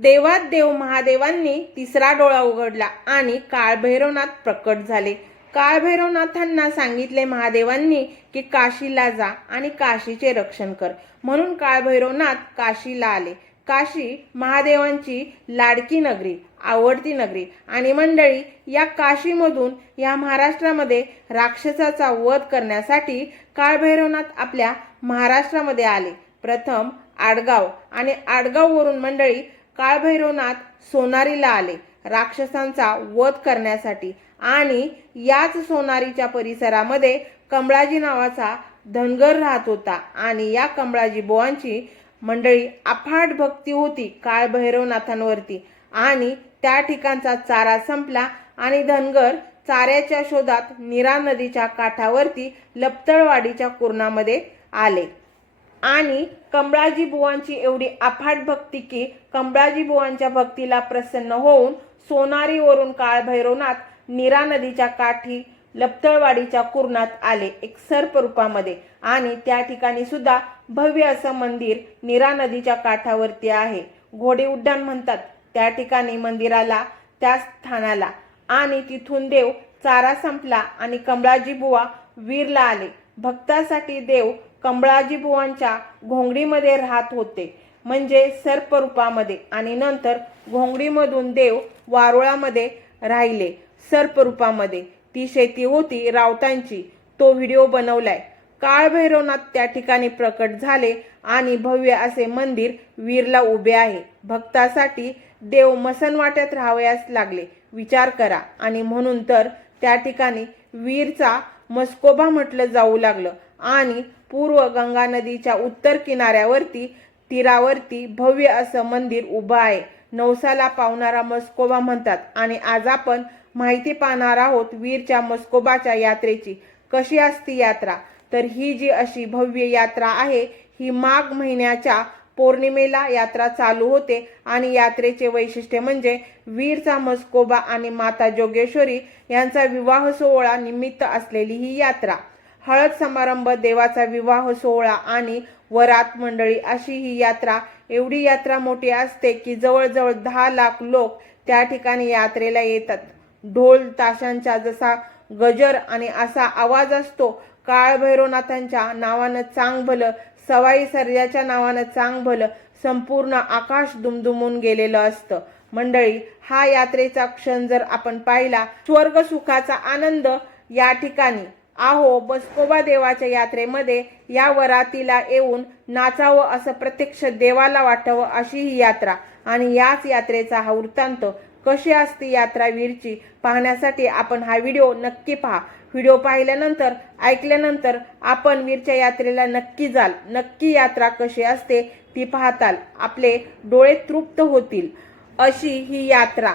देवात देव महादेवांनी तिसरा डोळा उघडला आणि काळभैरवनाथ प्रकट झाले. काळभैरवनाथांना सांगितले महादेवांनी की काशीला जा आणि काशीचे रक्षण कर. म्हणून काळभैरवनाथ काशीला आले. काशी महादेवांची लाडकी नगरी आवडती नगरी आणि मंडळी या काशीमधून या महाराष्ट्रामध्ये राक्षसाचा वध करण्यासाठी काळभैरवनाथ आपल्या महाराष्ट्रामध्ये आले. प्रथम आडगाव आणि आडगाववरून मंडळी काळभैरवनाथ सोनारीला आले राक्षसांचा वध करण्यासाठी आणि याच सोनारीच्या परिसरामध्ये कमळाजी नावाचा धनगर राहत होता आणि या कमळाजी बोवांची मंडळी अफाट भक्ती होती काळभैरवनाथांवरती आणि त्या ठिकाणचा चारा संपला आणि धनगर चाऱ्याच्या शोधात नीरा नदीच्या काठावरती लपतळवाडीच्या कुर्णामध्ये आले. आणि कमळाजी बुवांची एवढी अफाट भक्ती की कमळाजी बुवांच्या भक्तीला प्रसन्न होऊन सोनारीवरून काळभैरवनाथ नीरा नदीच्या काठी लपतळवाडीच्या कुर्णात आले एक सर्प रूपामध्ये. आणि त्या ठिकाणी सुद्धा भव्य असं मंदिर नीरा नदीच्या काठावरती आहे. घोडे उड्डाण म्हणतात. त्या ठिकाणी मंदिराला त्या स्थानाला. आणि तिथून देव चारा संपला आणि कमळाजी बुवा वीरला आले. भक्तासाठी देव कमळाजी बुवांच्या घोंगडीमध्ये राहत होते. म्हणजे सर्प रूपामध्ये आणि नंतर घोंगडीमधून देव वारुळामध्ये राहिले. सर्प रूपामध्ये ती शेती होती रावतांची. तो व्हिडिओ बनवलाय. काळभैरवनाथ त्या ठिकाणी प्रकट झाले आणि भव्य असे मंदिर वीरला उभे आहे. भक्तासाठी देव मसनवाट्यात राहावयास लागले. विचार करा आणि म्हणून तर त्या ठिकाणी वीरचा मस्कोबा म्हटलं जाऊ लागलं. आणि पूर्व गंगा नदीच्या उत्तर किनाऱ्यावरती तीरावरती भव्य असं मंदिर उभं आहे. नवसाला पावणारा मस्कोबा म्हणतात. आणि आज आपण माहिती पाहणार आहोत वीरच्या मस्कोबाच्या यात्रेची. कशी असती यात्रा? तर ही जी अशी भव्य यात्रा आहे ही माघ महिन्याच्या पौर्णिमेला यात्रा चालू होते आणि यात्रेचे वैशिष्ट्य म्हणजे वीरचा मस्कोबा आणि माता जोगेश्वरी यांचा विवाह सोहळा निमित्त असलेली ही यात्रा. हळद समारंभ देवाचा विवाह सोहळा आणि वरात मंडळी अशी ही यात्रा. एवढी यात्रा मोठी असते की जवळजवळ दहा लाख लोक त्या ठिकाणी यात्रेला येतात. ढोल ताशांचा जसा गजर आणि असा आवाज असतो काळभैरवनाथांच्या नावानं चांग भलं सवाई सर्जाच्या नावानं चांग भलं संपूर्ण आकाश दुमदुमून गेलेलं असतं. मंडळी हा यात्रेचा क्षण जर आपण पाहिला स्वर्ग सुखाचा आनंद या ठिकाणी. आहो बसकोबा देवाच्या यात्रेमध्ये या वरातीला येऊन नाचावं असं प्रत्यक्ष देवाला वाटावं अशी ही यात्रा. आणि याच यात्रेचा हा वृत्तांत कशी असते यात्रा वीरची पाहण्यासाठी आपण हा व्हिडिओ नक्की पहा. व्हिडिओ पाहिल्यानंतर ऐकल्यानंतर आपण वीरच्या यात्रेला नक्की जाल. नक्की यात्रा कशी असते ती पाहताल. आपले डोळे तृप्त होतील. अशी ही यात्रा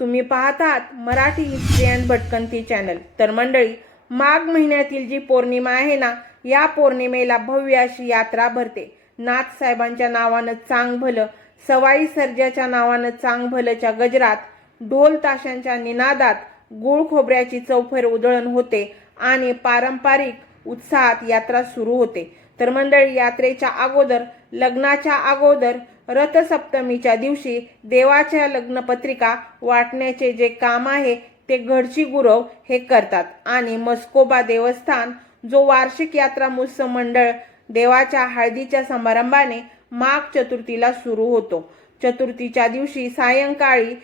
तुम्ही पाहतात मराठी हिस्ट्री अँड भटकंती चॅनल. तर मंडळी माघ महिन्यातील जी पौर्णिमा आहे ना या पौर्णिमेला भव्य अशी यात्रा भरते. नाथ साहेबांच्या नावानं चांग भलं सवाई सर्जाच्या नावानं चांग भलंच्या गजरात ढोल ताशांच्या निनादात गुळ खोबऱ्याची चौफेर उधळण होते आणि पारंपरिक उत्साहात यात्रा सुरू होते. तर मंडळी यात्रेच्या अगोदर लग्नाच्या अगोदर रथसप्तमीच्या दिवशी देवाच्या लग्नपत्रिका वाटण्याचे जे काम आहे ते घडची गुरव हे करतात. आणि मस्कोबा देवस्थान जो वार्षिक यात्रा मुस्स मंडळ देवाच्या हळदीच्या समारंभाने माघ चतुर्थीला सुरू होतो. चतुर्थीच्या दिवशी सायंकाळी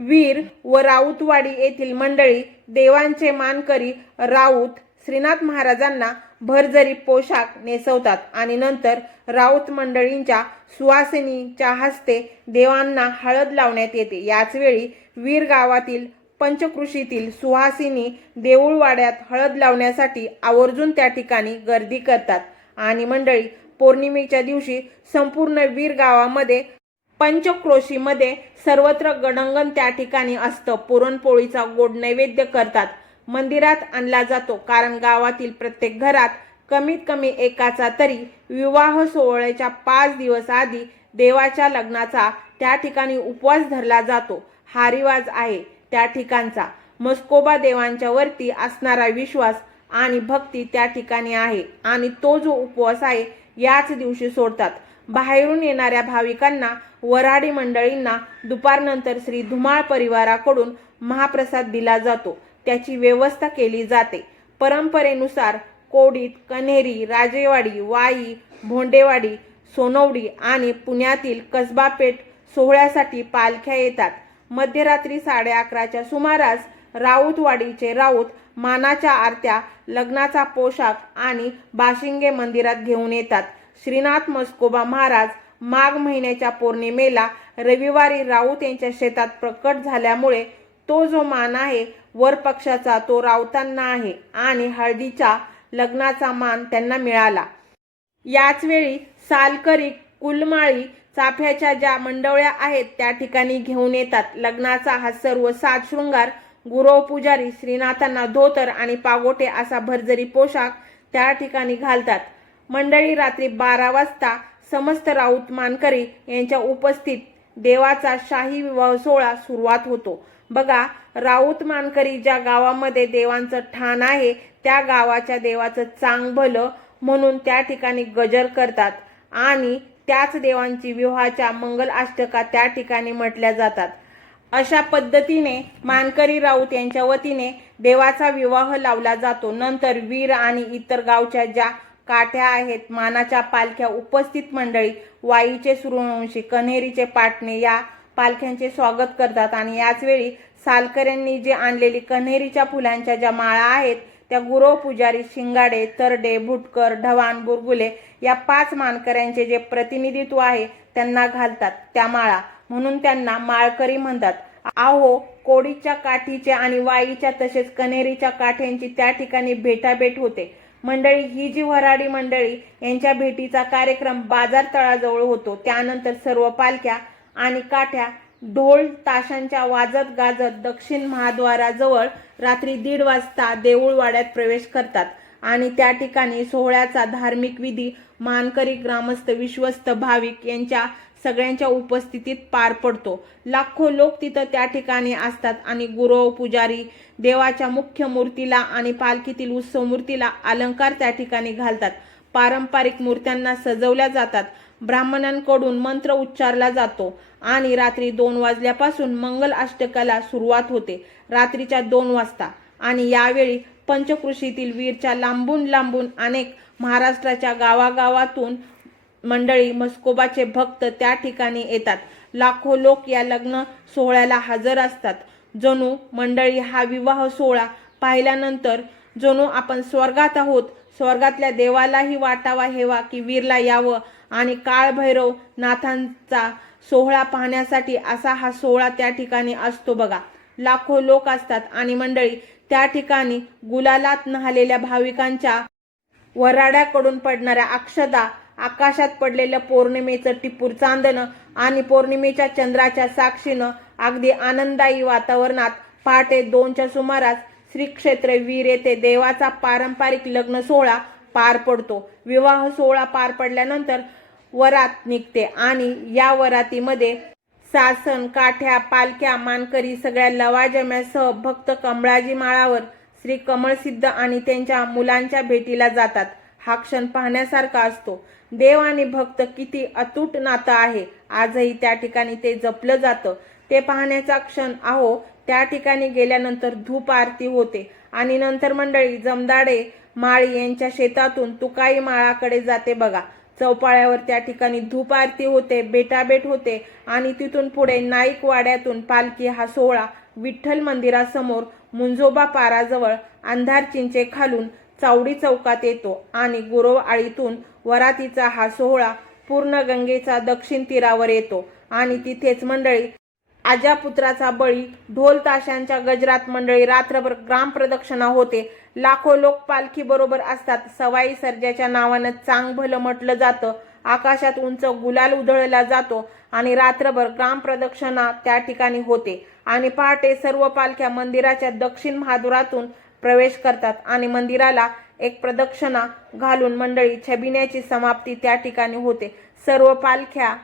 वीर व राऊतवाडी येथील मंडळी देवांचे मानकरी राऊत श्रीनाथ महाराजांना भरजरी पोशाख नेसवतात आणि नंतर राऊत मंडळींच्या सुवासिनीच्या हस्ते देवांना हळद लावण्यात येते. याच वेळी वीर गावातील पंचकृषीतील सुहासिनी देऊळवाड्यात हळद लावण्यासाठी आवर्जून त्या ठिकाणी गर्दी करतात. आणि मंडळी पौर्णिमेच्या दिवशी संपूर्ण वीर गावामध्ये पंचक्रोशीमध्ये सर्वत्र गणंगण त्या ठिकाणी असतं. पुरणपोळीचा गोड नैवेद्य करतात. मंदिरात आणला जातो कारण गावातील प्रत्येक घरात कमीत कमी एकाचा तरी विवाह सोहळ्याच्या पाच दिवस आधी देवाच्या लग्नाचा त्या ठिकाणी उपवास धरला जातो. हा रिवाज आहे त्या ठिकाणचा. मस्कोबा देवांच्या वरती असणारा विश्वास आणि भक्ती त्या ठिकाणी आहे आणि तो जो उपवास आहे याच दिवशी सोडतात. बाहेरून येणाऱ्या भाविकांना वराडी मंडळींना दुपारनंतर श्री धुमाळ परिवाराकडून महाप्रसाद दिला जातो. त्याची व्यवस्था केली जाते. परंपरेनुसार कोडीत कन्हेरी राजेवाडी वाई भोंडेवाडी सोनवडी आणि पुण्यातील कसबा पेठ सोहळ्यासाठी पालख्या येतात. मध्यरात्री साडे अकराच्या सुमारास राऊतवाडीचे राऊत मानाच्या आरत्या लग्नाचा पोशाख आणि बाशिंगे मंदिरात घेऊन येतात. श्रीनाथ मस्कोबा महाराज माघ महिन्याच्या पौर्णिमेला रविवारी राऊत यांच्या शेतात प्रकट झाल्यामुळे तो जो मान आहे वर पक्षाचा तो राऊतांना आहे आणि हळदीच्या लग्नाचा मान त्यांना मिळाला. याच वेळी सालकरी कुलमाळी चाफ्याच्या ज्या मंडवळ्या आहेत त्या ठिकाणी घेऊन येतात. लग्नाचा हा सर्व सात शृंगार गुरव पुजारी श्रीनाथांना धोतर आणि पागोटे असा भरजरी पोशाख त्या ठिकाणी घालतात. मंडळी रात्री बारा वाजता समस्त राऊत मानकरी यांच्या उपस्थित देवाचा शाही विवाह सोहळा सुरुवात होतो. बघा राऊत मानकरी ज्या गावामध्ये देवांचं ठाण आहे त्या गावाच्या देवाचं चांग भलं म्हणून त्या ठिकाणी गजर करतात आणि त्याच देवांची विवाहाच्या मंगल अष्टका त्या ठिकाणी म्हटल्या जातात. अशा पद्धतीने मानकरी राऊत यांच्या वतीने देवाचा विवाह लावला जातो. नंतर वीर आणि इतर गावच्या ज्या काठ्या आहेत. मानाच्या पालख्या उपस्थित मंडळी वाईचे सूर्यवंशी कन्हेरीचे पाटणे या पालख्यांचे स्वागत करतात. आणि याच वेळी सालकऱ्यांनी जे आणलेली कन्हेरीच्या फुलांच्या ज्या माळा आहेत त्या गुरव पुजारी शिंगाडे तरडे भुटकर ढवाण बुरगुले या पाच मानकऱ्यांचे जे प्रतिनिधित्व आहे त्यांना घालतात त्या माळा. म्हणून त्यांना माळकरी म्हणतात. आहो कोडीच्या काठीच्या आणि वाईच्या तसेच कनेरीच्या काठ्यांची त्या ठिकाणी भेटाभेट होते. मंडळी ही जी वराडी मंडळी यांच्या भेटीचा कार्यक्रम बाजार तळाजवळ होतो. त्यानंतर सर्व पालख्या आणि काठ्या ढोल ताशांच्या वाजत गाजत दक्षिण महाद्वाराजवळ रात्री दीड वाजता देऊळवाड्यात प्रवेश करतात. आणि त्या ठिकाणी सोहळ्याचा धार्मिक विधी मानकरी ग्रामस्थ विश्वस्त भाविक यांच्या सगळ्यांच्या उपस्थितीत पार पडतो. लाखो लोक तिथं त्या ठिकाणी असतात आणि गुरव पुजारी देवाच्या मुख्य मूर्तीला आणि पालखीतील उत्सव मूर्तीला अलंकार त्या ठिकाणी घालतात. पारंपरिक मूर्त्यांना सजवल्या जातात. ब्राह्मणांकडून मंत्र उच्चारला जातो आणि रात्री दोन वाजल्यापासून मंगल अष्टकाला सुरुवात होते. रात्रीच्या दोन वाजता आणि यावेळी पंचकृषीतील वीरच्या लांबून लांबून अनेक महाराष्ट्राच्या गावागावातून मंडळी मस्कोबाचे भक्त त्या ठिकाणी येतात. लाखो लोक या लग्न सोहळ्याला हजर असतात. जणू मंडळी हा विवाह सोहळा पाहिल्यानंतर जणू आपण स्वर्गात आहोत. स्वर्गातल्या देवालाही वाटावा हेवा की वीरला यावं आणि काळभैरव नाथांचा सोहळा पाहण्यासाठी असा हा सोहळा त्या ठिकाणी असतो बघा. लाखो लोक असतात आणि मंडळी त्या ठिकाणी गुलालात न्हालेल्या भाविकांच्या वराड्याकडून पडणाऱ्या अक्षदा आकाशात पडलेलं पौर्णिमेचं टिपूर चांदणं आणि पौर्णिमेच्या चंद्राच्या साक्षीनं अगदी आनंददायी वातावरणात पहाटे दोनच्या सुमारास श्री क्षेत्र वीर येथे देवाचा पारंपरिक लग्न सोहळा पार पडतो. विवाह सोहळा पार पडल्यानंतर वरात निघते आणि या वरातीमध्ये सासन काठ्या पालख्या मानकरी सगळ्या लवाजम्यासह भक्त कमळाजी माळावर श्री कमळसिद्ध आणि त्यांच्या मुलांच्या भेटीला जातात. हा क्षण पाहण्यासारखा असतो. देव आणि भक्त किती अतूट नातं आहे. आजही त्या ठिकाणी ते जपलं जातं. ते पाहण्याचा क्षण आहो त्या ठिकाणी गेल्यानंतर धूप आरती होते. आणि नंतर मंडळी जमदाडे माळी यांच्या शेतातून तुकाई माळाकडे जाते बघा. चौपाळ्यावर त्या ठिकाणी धूप आरती होते बेटाबेट होते. आणि तिथून पुढे नाईक वाड्यातून पालखी हा सोहळा विठ्ठल मंदिरासमोर मुंजोबा पाराजवळ अंधार चिंचे खालून चावडी चौकात येतो आणि गुरव आळीतून वरातीचा हा सोहळा पूर्ण गंगेचा दक्षिण तीरावर येतो. आणि तिथेच मंडळी आजापुत्राचा बळी ढोल ताशांच्या गजरात मंडळी रात्रभर ग्राम प्रदक्षिणा होते. लाखो लोक पालखी बरोबर असतात. सवाई सर्जाच्या नावानं चांग भलं म्हटलं जातं. आकाशात उंच गुलाल उधळला जातो आणि रात्रभर ग्राम प्रदक्षिणा त्या ठिकाणी होते. आणि पहाटे सर्व पालख्या मंदिराच्या दक्षिण महादुरातून प्रवेश करतात आणि मंदिराला एक प्रदक्षिणा घालून मंडळी छबिन्याची समाप्ती त्या ठिकाणी होते. सर्व पालख्या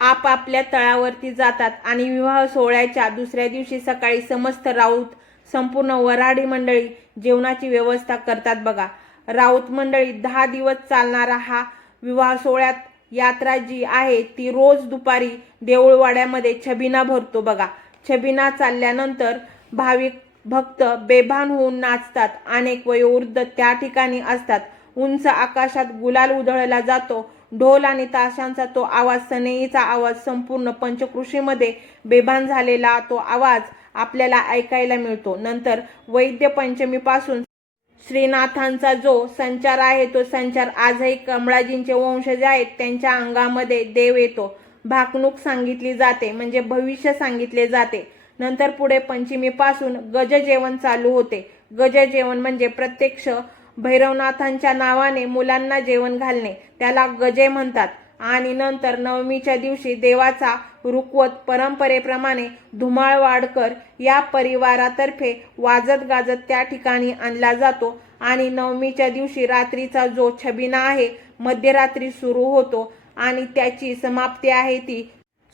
आपापल्या तळावरती जातात आणि विवाह सोहळ्याच्या दुसऱ्या दिवशी सकाळी समस्त राऊत संपूर्ण वराडी मंडळी जेवणाची व्यवस्था करतात बघा. राऊत मंडळी दहा दिवस चालणारा हा विवाह सोहळ्यात यात्रा जी आहे ती रोज दुपारी देऊळवाड्यामध्ये छबिना भरतो बघा. छबिना चालल्यानंतर भाविक भक्त बेभान होऊन नाचतात. अनेक वयोवृद्ध त्या ठिकाणी असतात. उंच आकाशात गुलाल उधळला जातो. ढोल आणि ताशांचा तो आवाज सनेईचा आवाज संपूर्ण पंचकृषीमध्ये बेभान झालेला तो आवाज आपल्याला ऐकायला मिळतो. नंतर वैद्य पंचमीपासून श्रीनाथांचा जो संचार आहे तो संचार आजही कमळाजींचे वंशज आहेत. त्यांच्या अंगामध्ये देव येतो. भाकणूक सांगितली जाते म्हणजे भविष्य सांगितले जाते. नंतर पुढे पंचमीपासून गज जेवण चालू होते. गज जेवण म्हणजे प्रत्यक्ष भैरवनाथांच्या नावाने मुलांना जेवण घालणे. त्याला गजे म्हणतात. आणि नंतर नवमीच्या दिवशी देवाचा रुकवत परंपरेप्रमाणे धुमाळ वाडकर या परिवारातर्फे वाजत गाजत त्या ठिकाणी आणला जातो. आणि नवमीच्या दिवशी रात्रीचा जो छबिना आहे मध्यरात्री सुरू होतो. आणि त्याची समाप्ती आहे ती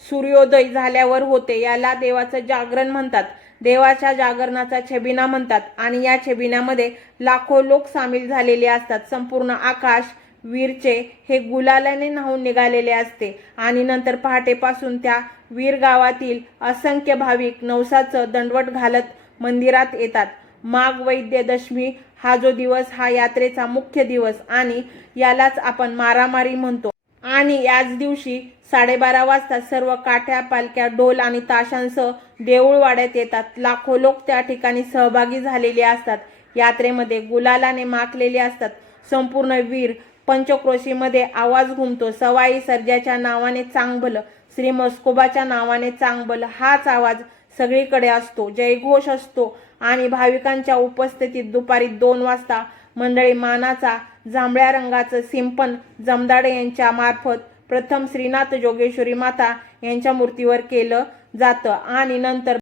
सूर्योदय झाल्यावर होते याला देवाचं जागरण म्हणतात. देवाच्या जागरणाचा छबिना म्हणतात आणि या छबिन्यामध्ये लाखो लोक सामील झालेले असतात. संपूर्ण आकाश वीरचे हे गुलालाने न्हावून निघालेले असते आणि नंतर पहाटेपासून त्या वीर गावातील असंख्य भाविक नवसाचं दंडवट घालत मंदिरात येतात. माघ वैद्य दशमी हा जो दिवस हा यात्रेचा मुख्य दिवस आणि यालाच आपण मारामारी म्हणतो. आणि याच दिवशी साडेबारा वाजता सर्व काठ्या पालख्या ढोल आणि ताशांसह देऊळवाड्यात येतात. लाखो लोक त्या ठिकाणी सहभागी झालेले असतात. यात्रेमध्ये गुलालाने माखलेले असतात. संपूर्ण वीर पंचक्रोशीमध्ये आवाज घुमतो. सवाई सर्जाच्या नावाने चांगभल श्री मस्कोबाच्या नावाने चांगभल हाच आवाज सगळीकडे असतो. जयघोष असतो आणि भाविकांच्या उपस्थितीत दुपारी दोन वाजता मंडळी मानाचा जांभळ्या रंगाचं सिंपन जमदाडे यांच्या मार्फत प्रथम श्रीनाथ जोगेश्वरी माता यांच्या मूर्तीवर केलं जातं आणि नंतर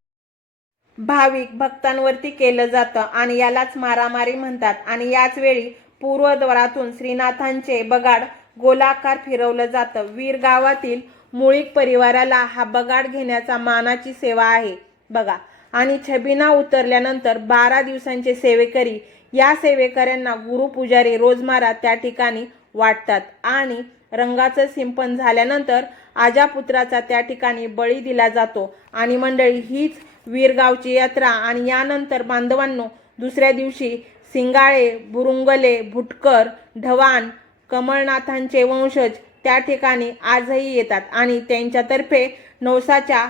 भाविक भक्तांवरती केलं जातं आणि यालाच मारामारी म्हणतात. आणि याच वेळी पूर्वद्वारातून श्रीनाथांचे बगाड गोलाकार फिरवलं जातं. वीर गावातील मुळीक परिवाराला हा बगाड घेण्याचा मानाची सेवा आहे. बघा आणि छबिना उतरल्यानंतर बारा दिवसांचे सेवेकरी या सेवेकऱ्यांना गुरुपुजारी रोजमारा त्या ठिकाणी वाटतात. आणि रंगाचं सिंपन झाल्यानंतर आजापुत्राचा त्या ठिकाणी बळी दिला जातो. आणि मंडळी हीच वीरगावची यात्रा. आणि यानंतर बांधवांनो दुसऱ्या दिवशी सिंगाळे बुरुंगले भुटकर ढवाण कमळनाथांचे वंशज त्या ठिकाणी आजही येतात. आणि त्यांच्यातर्फे नवसाच्या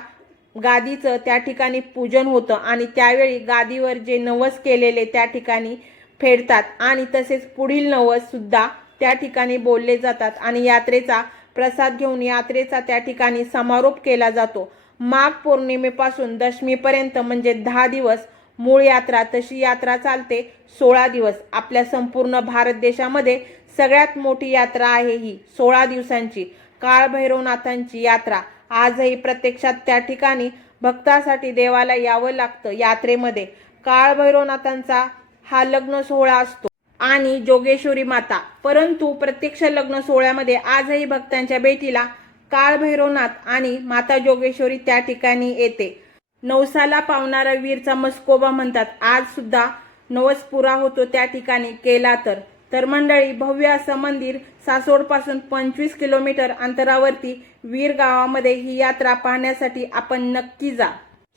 गादीचं त्या ठिकाणी पूजन होतं. आणि त्यावेळी गादीवर जे नवस केलेले त्या ठिकाणी फेडतात. आणि तसेच पुढील नवससुद्धा त्या ठिकाणी बोलले जातात आणि यात्रेचा प्रसाद घेऊन यात्रेचा त्या ठिकाणी समारोप केला जातो. माघ पौर्णिमेपासून दशमीपर्यंत म्हणजे दहा दिवस मूळ यात्रा तशी यात्रा चालते सोळा दिवस. आपल्या संपूर्ण भारत देशामध्ये सगळ्यात मोठी यात्रा आहे ही सोळा दिवसांची. काळभैरवनाथांची यात्रा. आजही प्रत्यक्षात त्या ठिकाणी भक्तासाठी देवाला यावं लागतं यात्रेमध्ये. काळभैरवनाथांचा हा लग्न सोहळा असतो. आणि जोगेश्वरी माता. परंतु प्रत्यक्ष लग्न सोहळ्यामध्ये आजही भक्तांच्या भेटीला काळभैरवनाथ आणि माता जोगेश्वरी त्या ठिकाणी येते. नवसाला पावणारा वीरचा मस्कोबा म्हणतात. आज सुद्धा नवस पुरा होतो त्या ठिकाणी केला तर. तर मंडळी भव्य असं मंदिर सासोडपासून पंचवीस किलोमीटर अंतरावरती वीर गावामध्ये ही यात्रा पाहण्यासाठी आपण नक्की जा.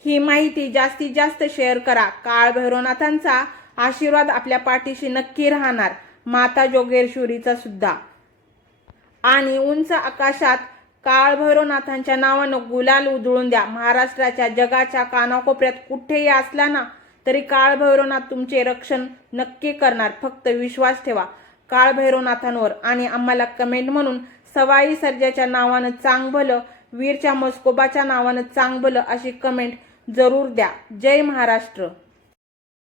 ही माहिती जास्तीत जास्त शेअर करा. काळ भैरवनाथांचा आशीर्वाद आपल्या पाठीशी नक्की राहणार. माता जोगेश्वरीचा सुद्धा. आणि उंच आकाशात काळभैरवनाथांच्या नावानं गुलाल उधळून द्या. महाराष्ट्राच्या जगाच्या कानाकोपऱ्यात कुठेही असला ना तरी काळभैरवनाथ तुमचे रक्षण नक्की करणार. फक्त विश्वास ठेवा. काळभैरवनाथांवर आणि आम्हाला कमेंट म्हणून सवाई सर्जाच्या नावानं चांगभलं वीरच्या मस्कोबाच्या नावानं चांगभलं अशी कमेंट जरूर द्या. जय महाराष्ट्र.